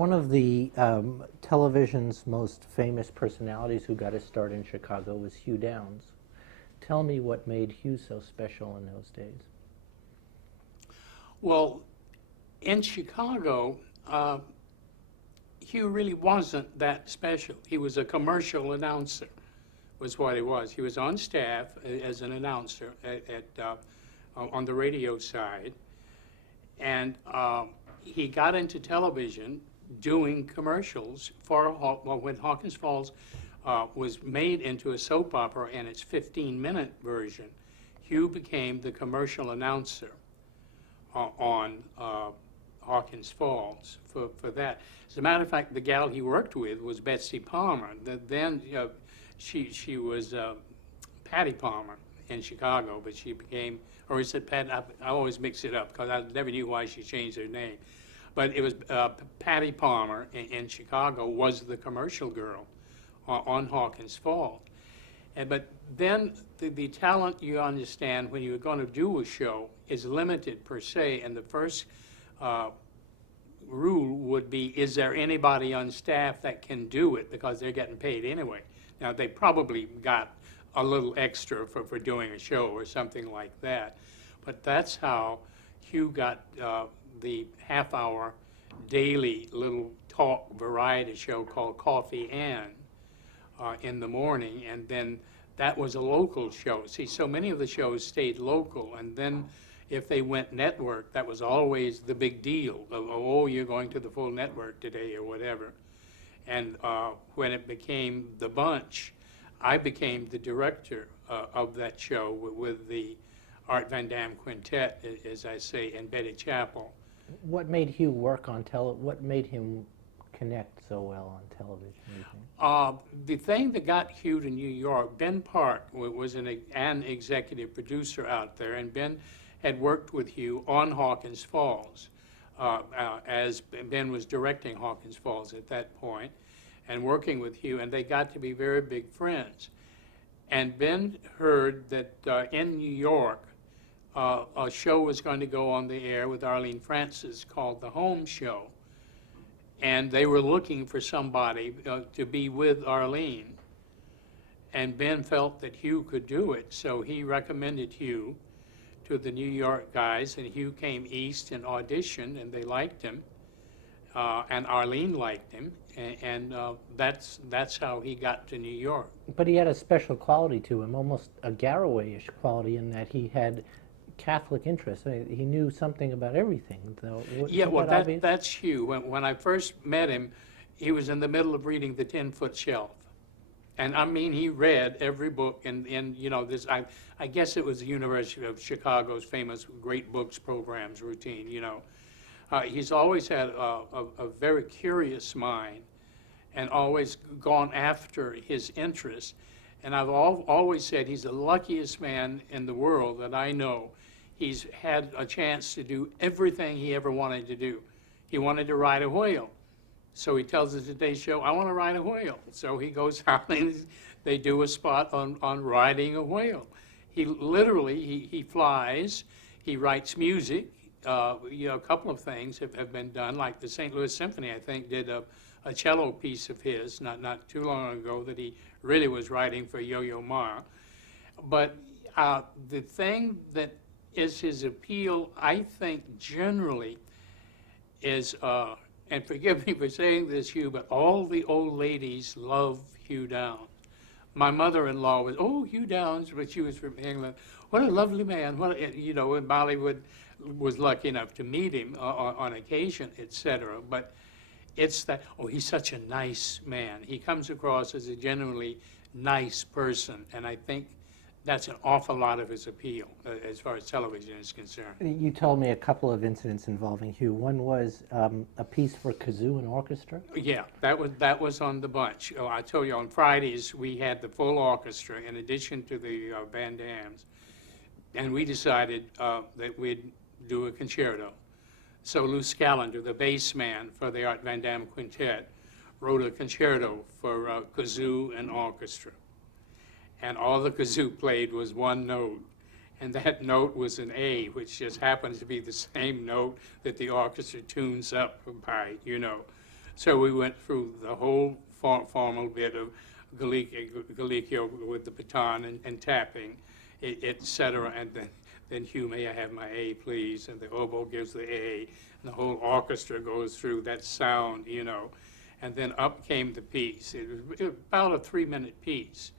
One of the television's most famous personalities who got his start in Chicago was Hugh Downs. Tell me what made Hugh so special in those days. Well, in Chicago, Hugh really wasn't that special. He was a commercial announcer, was what he was. He was on staff as an announcer on the radio side, and he got into television doing commercials for when Hawkins Falls was made into a soap opera in its 15-minute version. Hugh became the commercial announcer on Hawkins Falls for that. As a matter of fact, the gal he worked with was Betsy Palmer. Then she was Patty Palmer in Chicago, but she became, or is it Pat? I always mix it up because I never knew why she changed her name. But it was Patty Palmer in Chicago was the commercial girl on Hawkins Falls. But then the talent, you understand, when you're going to do a show is limited per se, and the first rule would be, is there anybody on staff that can do it, because they're getting paid anyway. Now, they probably got a little extra for doing a show or something like that, but that's how Hugh got the half-hour daily little talk variety show called Coffee Ann in the morning, and then that was a local show. See, so many of the shows stayed local, and then if they went network, that was always the big deal of, oh, you're going to the full network today or whatever. And when it became The Bunch, I became the director of that show with the Art Van Damme Quintet, as I say, and Betty Chappell. What made Hugh work on what made him connect so well on television, you think? The thing that got Hugh to New York, Ben Park was an executive producer out there, and Ben had worked with Hugh on Hawkins Falls, as Ben was directing Hawkins Falls at that point, and working with Hugh, and they got to be very big friends. And Ben heard that in New York, a show was going to go on the air with Arlene Francis called The Home Show. And they were looking for somebody to be with Arlene. And Ben felt that Hugh could do it, so he recommended Hugh to the New York guys, and Hugh came east and auditioned, and they liked him, and Arlene liked him, and that's how he got to New York. But he had a special quality to him, almost a Garraway-ish quality, in that he had Catholic interest. I mean, he knew something about everything, though. Yeah, well, that's Hugh. When I first met him, he was in the middle of reading The 10-Foot Shelf. And I mean, he read every book, and you know, this, I guess it was the University of Chicago's famous Great Books Programs routine, you know. He's always had a very curious mind and always gone after his interests. And I've always said he's the luckiest man in the world that I know. He's had a chance to do everything he ever wanted to do. He wanted to ride a whale. So he tells the Today Show, I want to ride a whale. So he goes out and they do a spot on riding a whale. He literally, he flies, he writes music. You know, a couple of things have been done, like the St. Louis Symphony, I think, did a cello piece of his not too long ago that he really was writing for Yo-Yo Ma. But the thing that is his appeal, I think, generally is, and forgive me for saying this, Hugh, but all the old ladies love Hugh Downs. My mother-in-law was, oh, Hugh Downs, but she was from England. What a lovely man. What you know, and Bollywood was lucky enough to meet him on occasion, etc. But it's that, oh, he's such a nice man. He comes across as a genuinely nice person, and I think that's an awful lot of his appeal as far as television is concerned. You told me a couple of incidents involving Hugh. One was a piece for kazoo and orchestra? Yeah, that was on The Bunch. Oh, I told you, on Fridays we had the full orchestra in addition to the Van Dammes, and we decided that we'd do a concerto. So Lou Scallender, the bass man for the Art Van Damme Quintet, wrote a concerto for kazoo and orchestra. And all the kazoo played was one note, and that note was an A, which just happens to be the same note that the orchestra tunes up by, you know. So we went through the whole formal bit of Gallicchio with the baton and tapping, et cetera, and then Hugh, may I have my A, please? And the oboe gives the A, and the whole orchestra goes through that sound, you know. And then up came the piece. It was about a 3-minute piece,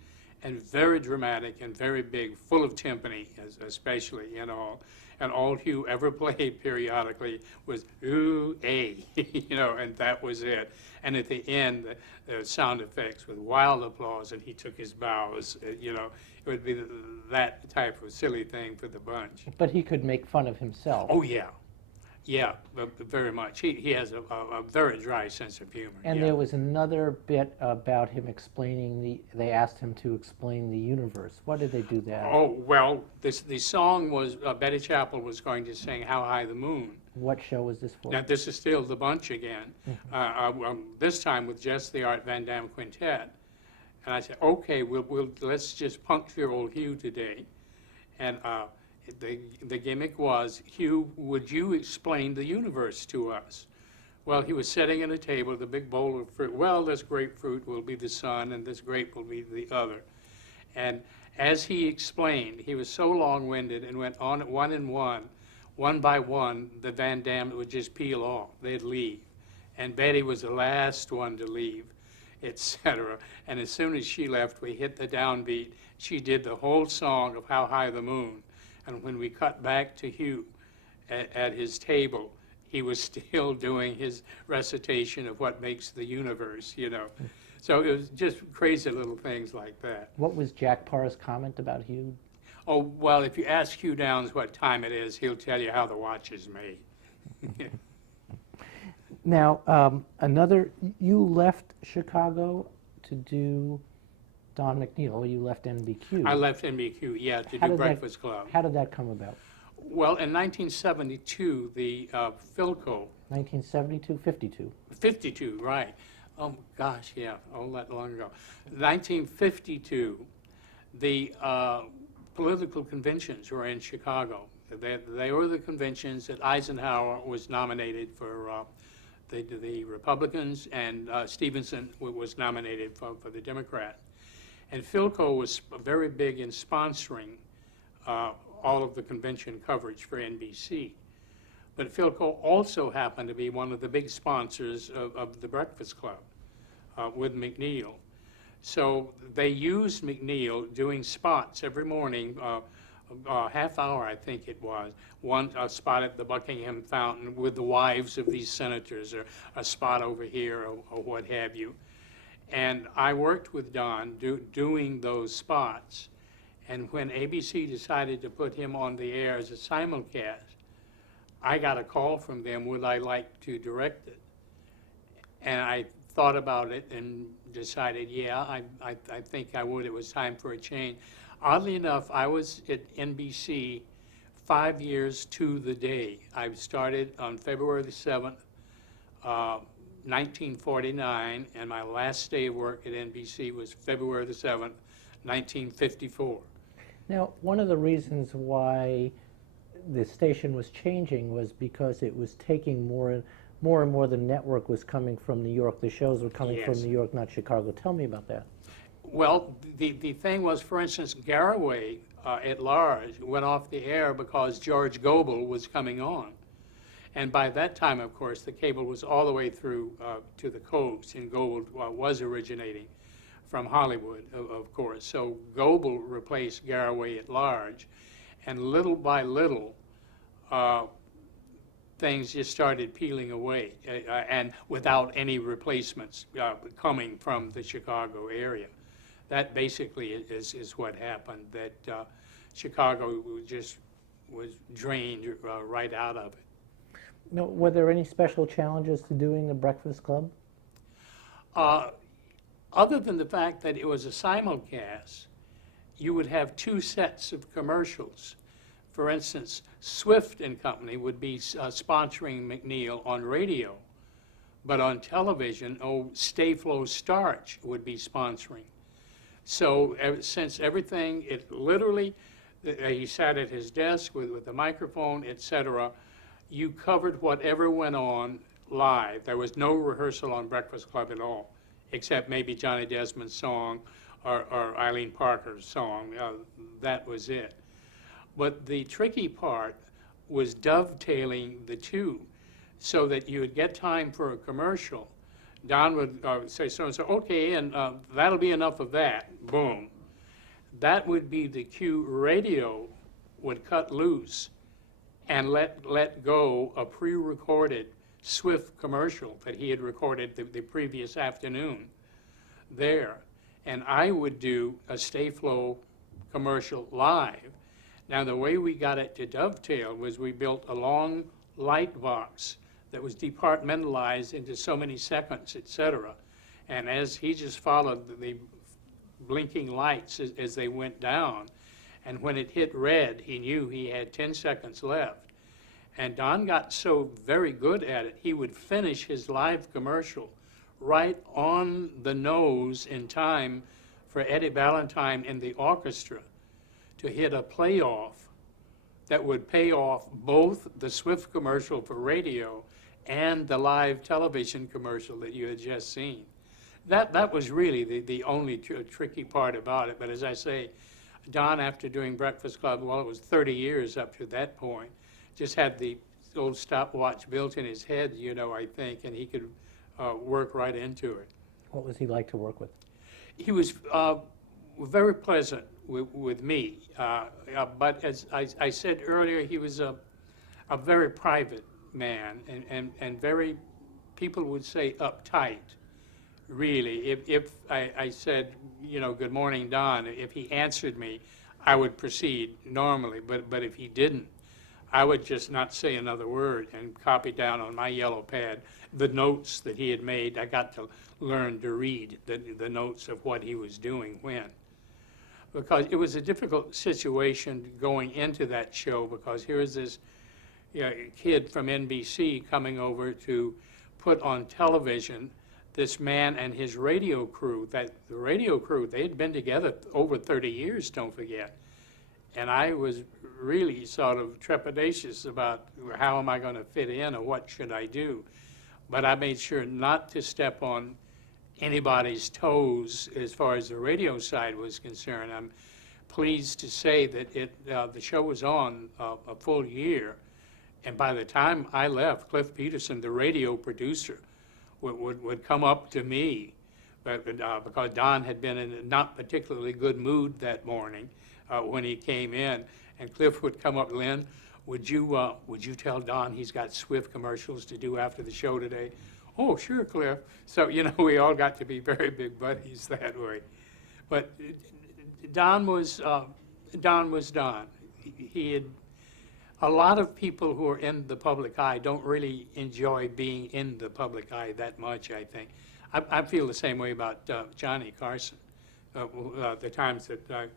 and very dramatic and very big, full of timpani, especially, and all. And all Hugh ever played periodically was ooh, A, you know, and that was it. And at the end, the sound effects with wild applause, and he took his bows, you know. It would be that type of silly thing for the bunch. But he could make fun of himself. Oh, yeah. Yeah, very much. He has a very dry sense of humor. And yeah. there was another bit about him explaining they asked him to explain the universe. Why did they do that? Oh, well, the song was, Betty Chappell was going to sing How High the Moon. What show was this for? Now, this is still the bunch again, this time with just the Art Van Damme Quintet. And I said, okay, let's just puncture old Hugh today. And the gimmick was, Hugh, would you explain the universe to us? Well, he was sitting at a table with a big bowl of fruit. Well, this grapefruit will be the sun, and this grape will be the other. And as he explained, he was so long-winded and went on one by one, the Van Damme would just peel off. They'd leave. And Betty was the last one to leave, etc. And as soon as she left, we hit the downbeat. She did the whole song of How High the Moon. And when we cut back to Hugh at his table, he was still doing his recitation of what makes the universe, you know. So it was just crazy little things like that. What was Jack Parr's comment about Hugh? Oh, well, if you ask Hugh Downs what time it is, he'll tell you how the watch is made. Now, you left Chicago to do Don McNeil, or you left NBQ. I left NBQ, yeah, to do Breakfast Club. How did that come about? Well, in 1972, the Philco. 1972, 52. 52, right. Oh, gosh, yeah, all that long ago. 1952, the political conventions were in Chicago. They were the conventions that Eisenhower was nominated for the Republicans, and Stevenson was nominated for the Democrats. And Philco was very big in sponsoring all of the convention coverage for NBC. But Philco also happened to be one of the big sponsors of the Breakfast Club with McNeil. So they used McNeil doing spots every morning, half hour, I think it was. One spot at the Buckingham Fountain with the wives of these senators, or a spot over here, or what have you. And I worked with Don doing those spots. And when ABC decided to put him on the air as a simulcast, I got a call from them, would I like to direct it? And I thought about it and decided, yeah, I think I would. It was time for a change. Oddly enough, I was at NBC 5 years to the day. I started on February the 7th, 1949, and my last day of work at NBC was February the 7th, 1954. Now, one of the reasons why the station was changing was because it was taking more and more the network was coming from New York. The shows were coming Yes. from New York, not Chicago. Tell me about that. Well, the thing was, for instance, Garraway at Large went off the air because George Gobel was coming on. And by that time, of course, the cable was all the way through to the coast, and Gobel was originating from Hollywood, of course. So Gobel replaced Garraway at Large, and little by little, things just started peeling away, and without any replacements coming from the Chicago area. That basically is what happened, that Chicago just was drained right out of it. Now, were there any special challenges to doing the Breakfast Club? Other than the fact that it was a simulcast, you would have two sets of commercials. For instance, Swift and Company would be sponsoring McNeil on radio, but on television, Stayflow Starch would be sponsoring. So since everything, it literally, he sat at his desk with the microphone, etc., you covered whatever went on live. There was no rehearsal on Breakfast Club at all, except maybe Johnny Desmond's song or Eileen Parker's song. That was it. But the tricky part was dovetailing the two so that you would get time for a commercial. Don would say so-and-so, okay, and that'll be enough of that, boom. That would be the cue. Radio would cut loose and let go a pre-recorded Swift commercial that he had recorded the previous afternoon there. And I would do a Stay Flow commercial live. Now, the way we got it to dovetail was we built a long light box that was departmentalized into so many seconds, et cetera. And as he just followed the blinking lights as they went down, and when it hit red, he knew he had 10 seconds left. And Don got so very good at it, he would finish his live commercial right on the nose in time for Eddie Ballantyne and the orchestra to hit a playoff that would pay off both the Swift commercial for radio and the live television commercial that you had just seen. That was really the only tricky part about it. But as I say, Don, after doing Breakfast Club, well, it was 30 years up to that point, just had the old stopwatch built in his head, you know, I think, and he could work right into it. What was he like to work with? He was very pleasant with me, but as I said earlier, he was a very private man and very, people would say, uptight, really. If I said, you know, good morning, Don, if he answered me, I would proceed normally, but if he didn't, I would just not say another word and copy down on my yellow pad the notes that he had made. I got to learn to read the notes of what he was doing when. Because it was a difficult situation going into that show, because here's this kid from NBC coming over to put on television this man and his radio crew. The radio crew, they had been together over 30 years, don't forget. And I was really sort of trepidatious about how am I going to fit in or what should I do. But I made sure not to step on anybody's toes as far as the radio side was concerned. I'm pleased to say that the show was on a full year. And by the time I left, Cliff Peterson, the radio producer, would come up to me, because Don had been in a not particularly good mood that morning when he came in. And Cliff would come up, Lynn, would you tell Don he's got Swift commercials to do after the show today? Oh, sure, Cliff. So, you know, we all got to be very big buddies that way. But Don was Don. He had, a lot of people who are in the public eye don't really enjoy being in the public eye that much, I think. I feel the same way about Johnny Carson. The times that I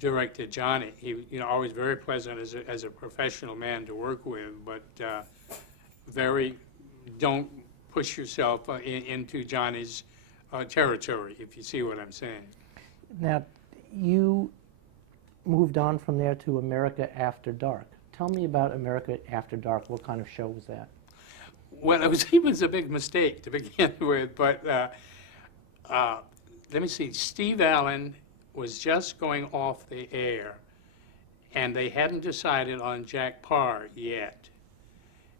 directed Johnny, he always very pleasant as a professional man to work with, but very, don't push yourself into Johnny's territory, if you see what I'm saying. Now, you moved on from there to America After Dark. Tell me about America After Dark. What kind of show was that? Well, it was a big mistake to begin with, but let me see. Steve Allen was just going off the air, and they hadn't decided on Jack Parr yet.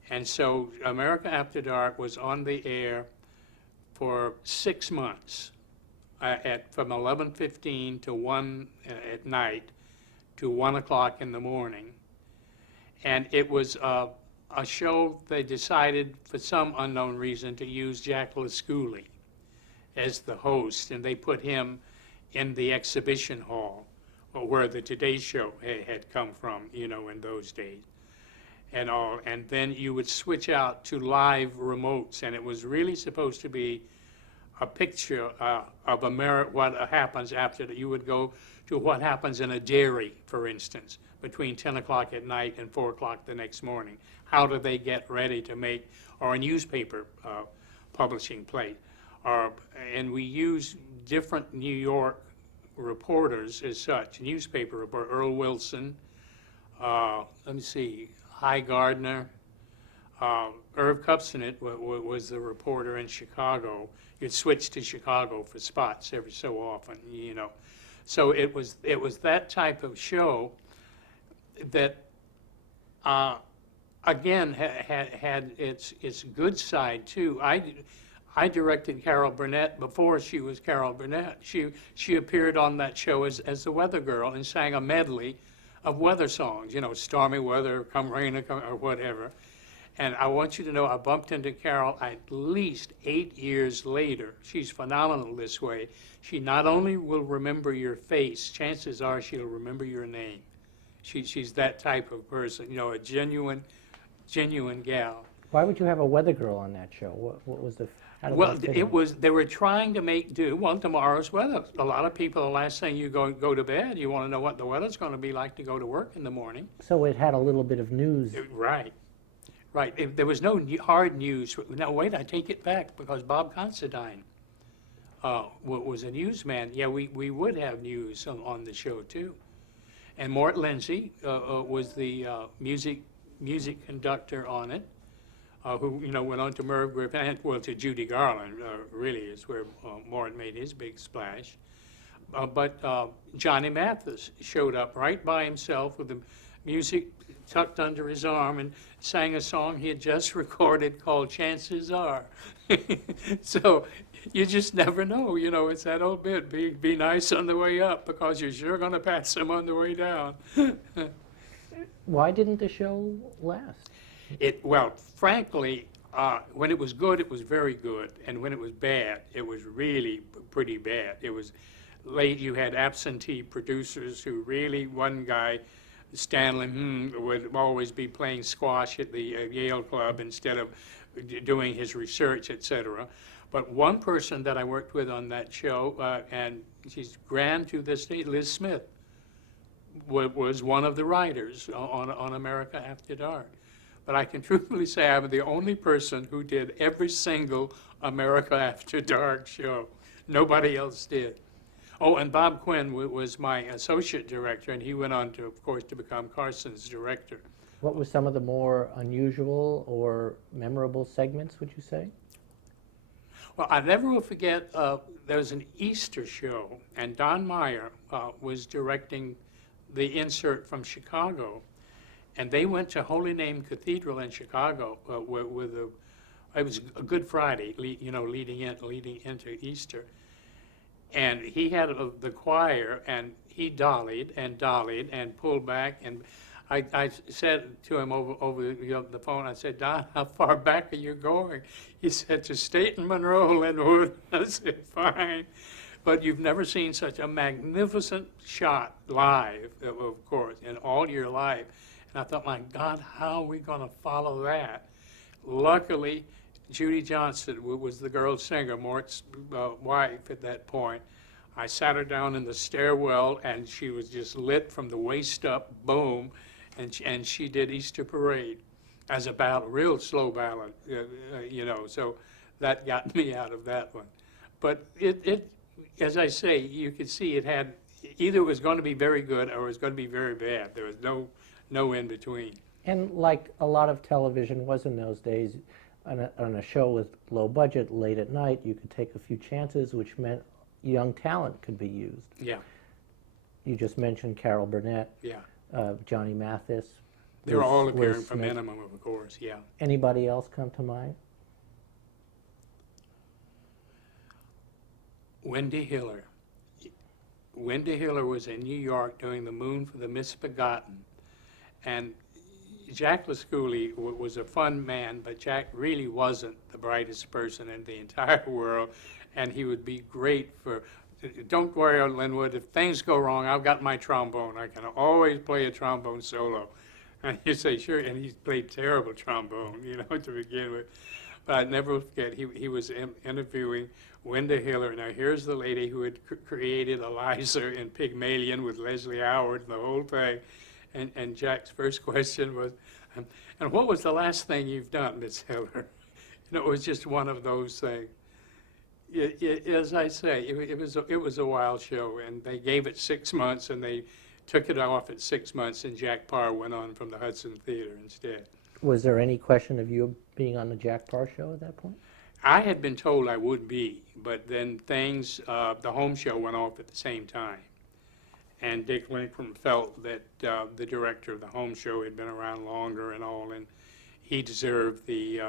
And so America After Dark was on the air for 6 months, from 11:15 to 1 at night to 1 o'clock in the morning. And it was a show they decided, for some unknown reason, to use Jack LaScoulie as the host, and they put him in the exhibition hall, where the Today Show had come from, in those days. And then you would switch out to live remotes, and it was really supposed to be a picture of America, what happens after that. You would go to what happens in a dairy, for instance, between 10 o'clock at night and 4 o'clock the next morning. How do they get ready to make, or a newspaper publishing plate. And we use different New York reporters as such. Newspaper reporter, Earl Wilson, let me see, Hy Gardner, Irv Kupcinet was the reporter in Chicago. You'd switch to Chicago for spots every so often, you know. So it was that type of show that, again, had its good side too. I directed Carol Burnett before she was Carol Burnett. She appeared on that show as the weather girl and sang a medley of weather songs, you know, stormy weather, come rain or whatever. And I want you to know I bumped into Carol at least 8 years later. She's phenomenal this way. She not only will remember your face, chances are she'll remember your name. She's that type of person, you know, a genuine gal. Why would you have a weather girl on that show? What was the? How did Well, that fit it in? was, they were trying to make do, well, tomorrow's weather. A lot of people, the last thing you go to bed, you want to know what the weather's going to be like to go to work in the morning. So it had a little bit of news. Right. Right. There was no hard news. Now, wait, I take it back, because Bob Considine was a newsman. Yeah, we would have news on the show, too. And Mort Lindsay was the music conductor on it, who, you know, went on to Merv Griffin, and, well, to Judy Garland, really, is where Mort made his big splash. But Johnny Mathis showed up right by himself with the music tucked under his arm and sang a song he had just recorded called Chances Are. So you just never know, you know, it's that old bit, be nice on the way up, because you're sure going to pass them on the way down. Why didn't the show last? Well, frankly, when it was good, it was very good. And when it was bad, it was really pretty bad. It was late. You had absentee producers who really, one guy, Stanley, would always be playing squash at the Yale Club instead of doing his research, etc. But one person that I worked with on that show, and she's grand to this day, Liz Smith, was one of the writers on America After Dark. But I can truthfully say I'm the only person who did every single America After Dark show. Nobody else did. Oh, and Bob Quinn was my associate director, and he went on to, of course, to become Carson's director. What were some of the more unusual or memorable segments, would you say? Well, I never will forget, there was an Easter show, and Don Meyer was directing the insert from Chicago. And they went to Holy Name Cathedral in Chicago it was a Good Friday, you know, leading into Easter. And he had the choir, and he dollied and pulled back. And I said to him over the phone, I said, Don, how far back are you going? He said, to Staten Monroe, Lynwood. I said, fine. But you've never seen such a magnificent shot live, of course, in all your life. And I thought, my God, how are we going to follow that? Luckily, Judy Johnson was the girl singer, Mort's wife at that point. I sat her down in the stairwell, and she was just lit from the waist up, boom, and she did Easter Parade as a ballad, real slow ballad, you know, so that got me out of that one. But it, as I say, you could see it had, either it was going to be very good or it was going to be very bad. There was no in between. And like a lot of television was in those days, on a show with low budget, late at night, you could take a few chances, which meant young talent could be used. Yeah. You just mentioned Carol Burnett, Yeah. Johnny Mathis. They were all appearing Liz for Smith. minimum, of course, yeah. Anybody else come to mind? Wendy Hiller. Wendy Hiller was in New York doing The Moon for the Misbegotten. And Jack Lascouli was a fun man, but Jack really wasn't the brightest person in the entire world. And he would be great for, don't worry, Lynwood, if things go wrong, I've got my trombone. I can always play a trombone solo. And you say, sure, and he played terrible trombone, you know, to begin with. But I'd never forget, he was interviewing Wendy Hiller. Now, here's the lady who had created Eliza in Pygmalion with Leslie Howard and the whole thing. And Jack's first question was, and what was the last thing you've done, Miss Hiller? You know, it was just one of those things. As I say, it was a wild show, and they gave it 6 months, and they took it off at 6 months, and Jack Parr went on from the Hudson Theater instead. Was there any question of you being on the Jack Parr show at that point? I had been told I would be, but then things, the home show went off at the same time. And Dick Lincoln felt that the director of the home show had been around longer and all, and he deserved the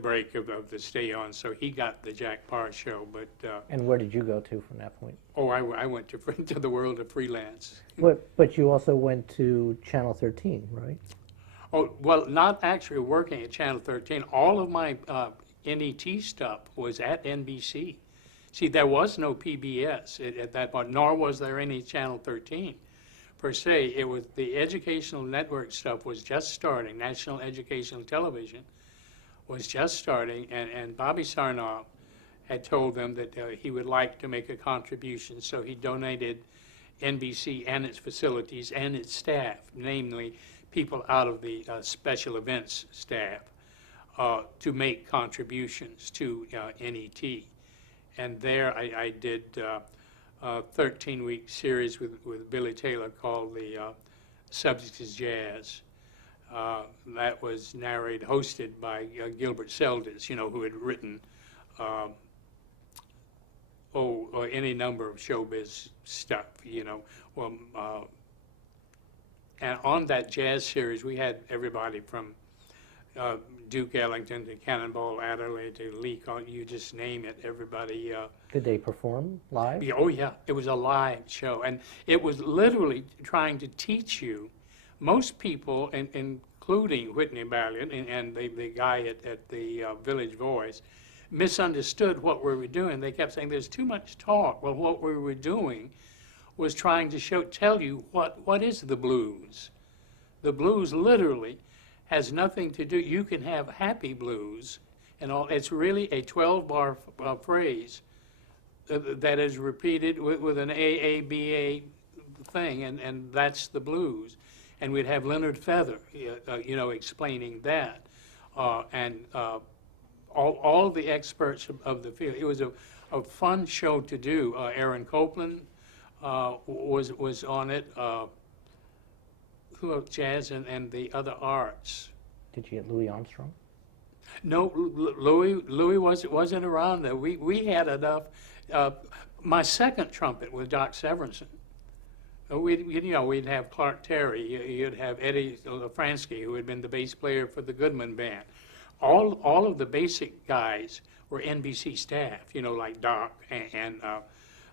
break of the stay on, so he got the Jack Parr show. But And where did you go to from that point? oh, I went to to the world of freelance. But you also went to Channel 13, right? Oh, well, not actually working at Channel 13. All of my NET stuff was at NBC. See, there was no PBS at that point, nor was there any Channel 13 per se. It was the educational network stuff was just starting. National Educational Television was just starting, and Bobby Sarnoff had told them that he would like to make a contribution, so he donated NBC and its facilities and its staff, namely people out of the special events staff, to make contributions to NET. And there I did a 13-week series with Billy Taylor called The Subject is Jazz. That was narrated, hosted by Gilbert Seldes, you know, who had written any number of showbiz stuff, you know. Well, and on that jazz series, we had everybody from Duke Ellington to Cannonball Adderley to Lee Conn, you just name it, everybody. Did they perform live? Yeah, oh yeah, it was a live show, and it was literally trying to teach you. Most people, including Whitney Ballion and the guy at the Village Voice, misunderstood what we were doing. They kept saying there's too much talk. Well, what we were doing was trying to tell you what is the blues. The blues literally has nothing to do. You can have happy blues, and all. It's really a 12-bar phrase that is repeated with an AABA thing, and that's the blues. And we'd have Leonard Feather, you know, explaining that, and all the experts of the field. It was a fun show to do. Aaron Copland was on it. Who else? Jazz and the other arts. Did you get Louis Armstrong? No, Louis wasn't around there. We had enough. My second trumpet was Doc Severinsen. We'd have Clark Terry. You'd have Eddie Lafransky, who had been the bass player for the Goodman Band. All of the basic guys were NBC staff, you know, like Doc and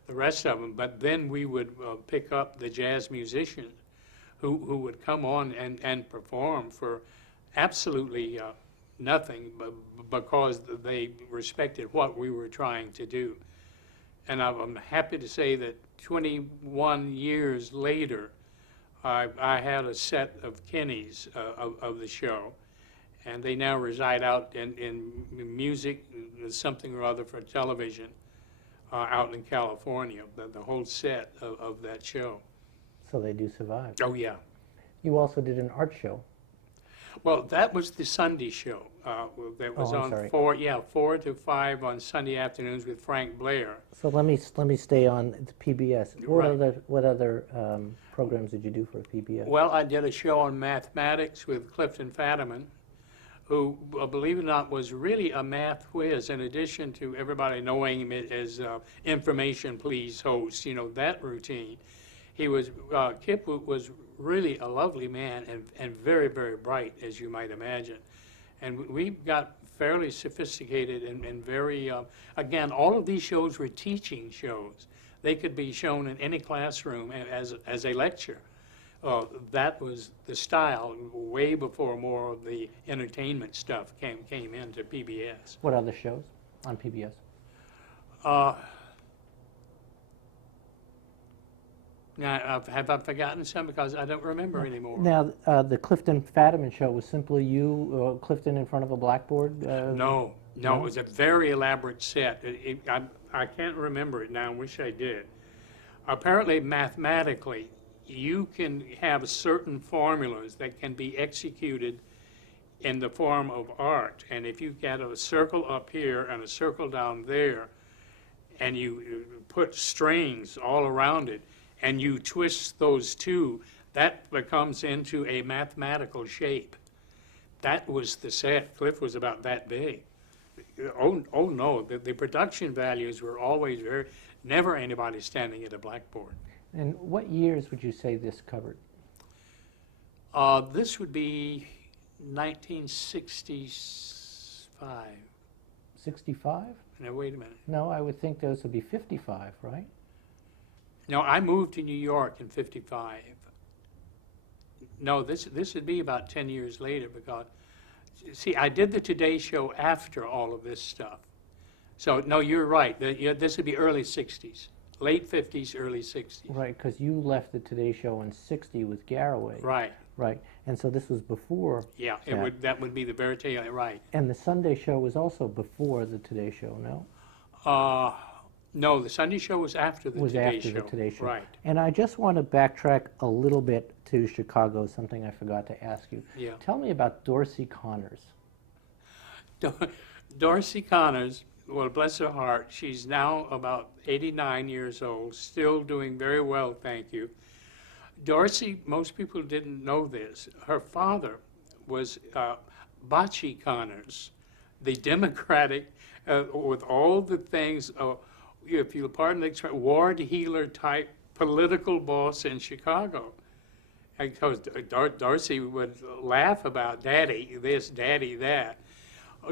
the rest of them. But then we would pick up the jazz musicians who would come on and perform for absolutely nothing, because they respected what we were trying to do. And I'm happy to say that 21 years later, I had a set of Kennys of the show, and they now reside out in music, something or other for television, out in California, the whole set of that show. So they do survive. Oh, yeah. You also did an art show. Well, that was the Sunday show. That was on 4 to 5 on Sunday afternoons with Frank Blair. So let me stay on PBS. Right. What other programs did you do for PBS? Well, I did a show on mathematics with Clifton Fadiman, who, believe it or not, was really a math whiz. In addition to everybody knowing him as information please host, you know, that routine. He was Kip was really a lovely man and very, very bright, as you might imagine. And we got fairly sophisticated and very, again, all of these shows were teaching shows. They could be shown in any classroom as a lecture. That was the style way before more of the entertainment stuff came into PBS. What other shows on PBS? Now, have I forgotten some? Because I don't remember anymore. Now, the Clifton Fadiman show was simply you, Clifton, in front of a blackboard? No, it was a very elaborate set. I can't remember it now. I wish I did. Apparently, mathematically, you can have certain formulas that can be executed in the form of art. And if you get a circle up here and a circle down there, and you put strings all around it, and you twist those two, that becomes into a mathematical shape. that was the set. Cliff was about that big. Oh no, the production values were always very, never anybody standing at a blackboard. And what years would you say this covered? This would be 1965. 65? Now, wait a minute. No, I would think those would be 55, right? No, I moved to New York in 55. No, this would be about 10 years later because, see, I did the Today Show after all of this stuff. So, no, you're right. This would be early 60s, late 50s, early 60s. Right, because you left the Today Show in 60 with Garraway. Right. Right, and so this was before. Yeah, that. That would be the very tail, right. And the Sunday Show was also before the Today Show, no? No, the Sunday Show was after the Today Show. The Today Show. Right. And I just want to backtrack a little bit to Chicago, something I forgot to ask you. Yeah. Tell me about Dorsey Connors. Dorsey Connors, well, bless her heart, she's now about 89 years old, still doing very well, thank you. Dorsey, most people didn't know this. Her father was Bocce Connors, the Democratic, with all the things, if you'll pardon the expression, ward healer type political boss in Chicago. Because Dorsey would laugh about daddy this, daddy that.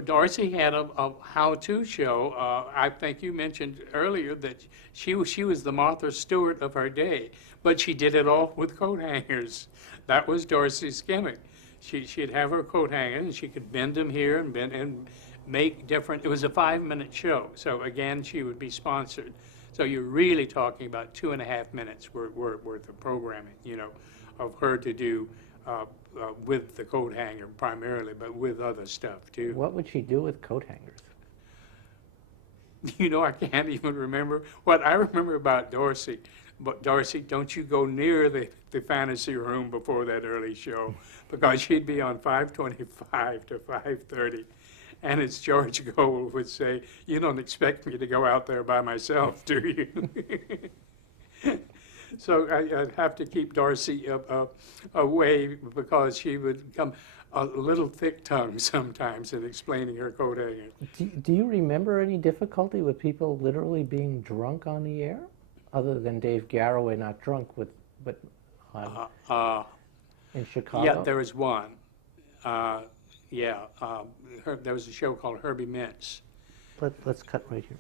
Dorsey had a how-to show. I think you mentioned earlier that she was the Martha Stewart of her day, but she did it all with coat hangers. That was Dorsey's gimmick. She'd have her coat hangers, and she could bend them here and bend and make different. It was a 5-minute show, so again, she would be sponsored. So you're really talking about 2.5 minutes worth of programming, you know, of her to do. With the coat hanger primarily, but with other stuff too. What would she do with coat hangers? You know, I can't even remember. What I remember about Dorsey, but Dorsey, don't you go near the fantasy room before that early show, because she'd be on 5:25 to 5:30. And as George Gold would say, you don't expect me to go out there by myself, do you? So I'd have to keep Dorsey away because she would become a little thick-tongued sometimes in explaining her coat hanger. Do you remember any difficulty with people literally being drunk on the air? Other than Dave Garraway not drunk, but in Chicago? Yeah, there was one. There was a show called Herbie Mintz. Let's cut right here.